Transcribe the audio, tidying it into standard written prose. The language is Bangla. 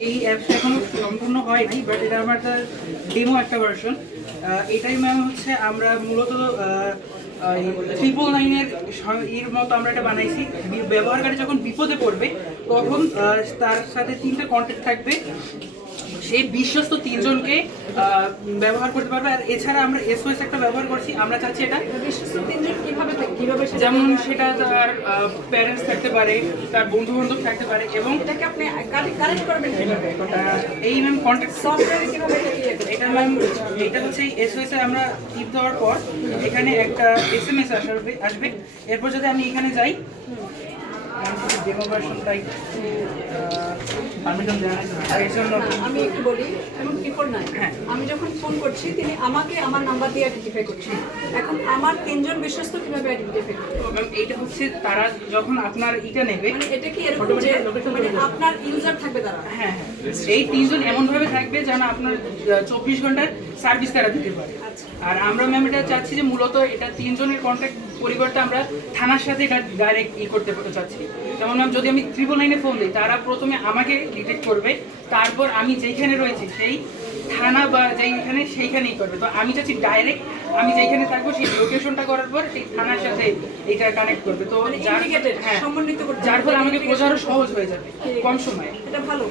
এই অ্যাপসটা এখনো সম্পূর্ণ হয়নি, বাট এটা আমার একটা ডেমো একটা ভার্সন। এটাই ম্যাম হচ্ছে আমরা মূলত 999 এর মতো আমরা এটা বানাইছি। ব্যবহারকারী যখন বিপদে পড়বে তখন তার সাথে 3টা কন্ট্যাক্ট থাকবে, সেই বিশ্বস্ত 3জনকে ব্যবহার করতে পারবে। আর এছাড়া আমরা এসওএস একটা ব্যবহার করছি। আমরা চাচ্ছি এটা বিশ্বস্ত 3জন কিভাবে যেমন সেটা তার প্যারেন্টস থাকতে পারে, তার বন্ধু বান্ধব থাকতে পারে, এবং এটাকে আপনি কানেক্ট করবেন কিভাবে? এই ম্যাম কন্ট্যাক্ট সফটওয়্যারে কিভাবে এটা ম্যাম, এটা হচ্ছে এসওএস এ আমরা টিপ দেওয়ার পর এখানে একটা এসএমএস আসবে। এরপর যদি আমি এখানে যাই, ডেমো ভার্সনটাই পারমিশন দেওয়া এর জন্য আমি একটু বলি, এবং বিফোর নাই আমি যখন ফোন করছি তিনি আমাকে আমার নাম্বার দিয়ে আইডেন্টিফাই করছে। এখন আমার 3জন বিশ্বস্ত কিভাবে আইডেন্টিফাই করবে? ম্যাম এইটা হচ্ছে তারা যখন আপনার এটা নেবে, মানে এটা কি এরকম যে মানে আপনার ইউজার থাকবে তারা? হ্যাঁ, এই 3জন এমনভাবে থাকবে যেন আপনার 24 ঘন্টার সার্ভিস তারা দিতে পারে। আর আমরা ম্যাম এটা চাচ্ছি যে মূলত এটা 3জনের কন্ট্যাক্ট পরিবর্তে আমরা থানার সাথে এটা ডাইরেক্ট করতে চাচ্ছি। যেমন ম্যাম যদি আমি 999-এ ফোন দিই, তারা প্রথমে আমাকে ডিটেক্ট করবে, তারপর আমি যেখানে রয়েছি সেই থানা বা যেইখানে সেইখানেই করবে। তো আমি চাচ্ছি ডাইরেক্ট আমি যেখানে থাকবো সেই লোকেশনটা করার পর সেই থানার সাথে এটা কানেক্ট করবে। তো ইন্ডিকেটেড হ্যাঁ, সমন্বিত করতে যার ফলে আমাকে বোঝানো সহজ হয়ে যাবে কম সময়ে। এটা ভালো